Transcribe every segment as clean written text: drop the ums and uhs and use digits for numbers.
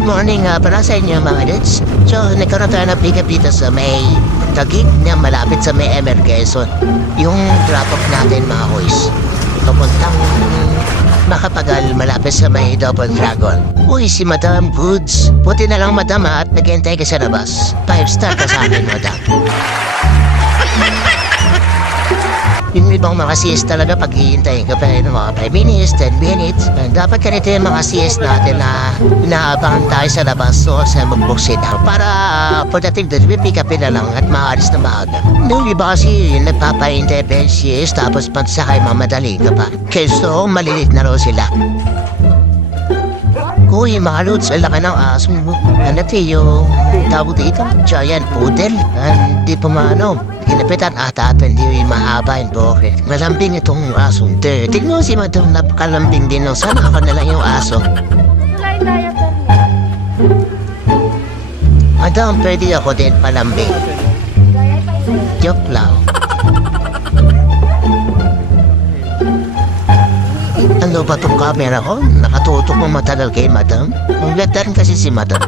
Good morning para sa inyo mga dudes. So, nagkaroon tayo ng pick-up dito sa may Taguig na malapit sa may MR Quezon. Yung drop-off natin mga boys. Papuntang Makapagal malapit sa may Double Dragon. Uy, si Madam Goods. Buti na lang madam at naghihintay ka sa labas. 5-star ka sa akin madam. Yung ibang mga CS talaga pag hihintayin ka pa ng mga 5 minutes, 10 minutes. Dapat ganito yung mga CS natin na inaabangan tayo sa labas o sa magbuksid. Para pagdating doon, pick up na lang at maalis na maaga. Nung iba kasi nagpapahintay pa yung CS tapos pagsakay mamadali ka pa. Keso malilit na raw sila. Uy, mga lods, ang laki ng aso mo. Ano yung tawag dito? Giant poodle. Hindi pa maano. Ginapitan ata hindi mahaba yung buhok. Malambing itong asong to. Tignan mo si Madam, napakalambing din. Sana ako na lang yung aso. Madam, pwede ako din palambing. Joke lang. Ano ba itong camera ko? Nakatutok mo matagal kay Madam? Ang ganda rin kasi si Madam.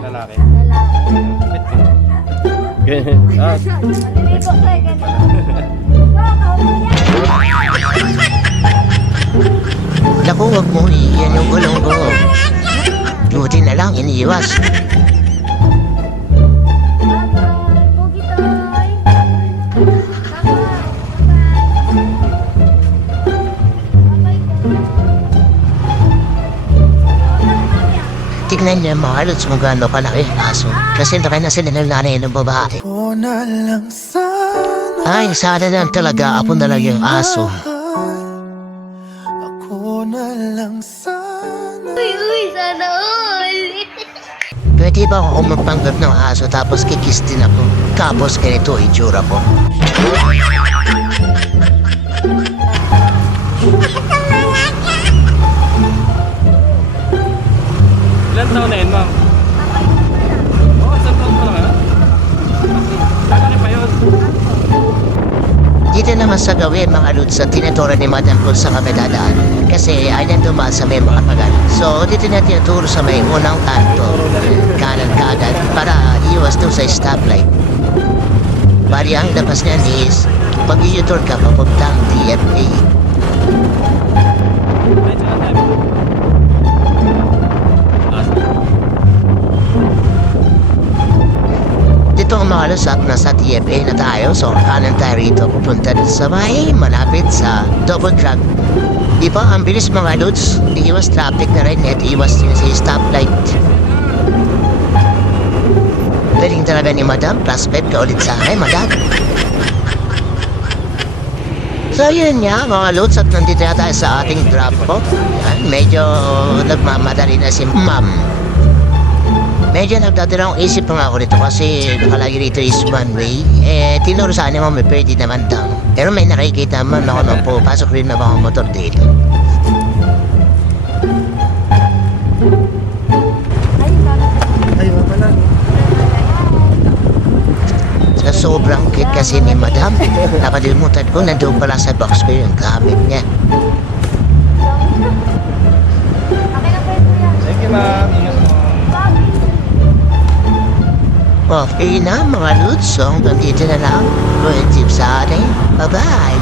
Lalaki. Naku, wag mo iyan yung gulong ko. Buti na lang, iniiwas. Tignan niya mga lods kung gaano kalaki ang aso. Kasi nakay na sila ng nanay ng babae. Ay, sana lang talaga ako na lang yung aso. Uy, sana all. Pwede ba ako magpanggap ng aso tapos kikis din ako? Tapos ganito itsura ko. Ilan taon na yun, ma'am? Oo, isang taon pa lang, ha? Lalaki pa yun. Dito naman sa gawin mga lods sa tinuturo ni Madam kung saan kami dadaan. Kasi ayan dumaan sa may Makapagal. So dito na tinuturo sa may unang kanto. Kanan kaagad para iwas doon sa stoplight. Bali ang labas niyan is mag-u-turn ka papuntang DFA. Dito ang mga lusat nasa TFA na tayo. So kanan tayo rito pupunta sa may malapit sa Double Dragon. Di ba ang bilis mga lods? Iwas traffic na rin at iwas din sa stoplight. Galing talaga ni Madam. Prospect ka ulit sa akin, Madam. So yun nga mga lods at nandito na tayo sa ating drop-off. Medyo nagmamadali na si Ma'am. Medyo nagdadalawang isip pa nga ako dito kasi nakalagi rito is one way. Tinuro sa akin mo may pwede naman daw. Pero may nakikita naman ako nung pupasok rin na mga motor dito. Ayun pala. Sa sobrang cute kasi ni Madam, nakalimutan ko nandun pala sa box ko yung gamit niya. Thank you, ma'am. Ingat mo. Okay na mga lods, so hanggang dito na lang. Good tip sa atin. Bye-bye!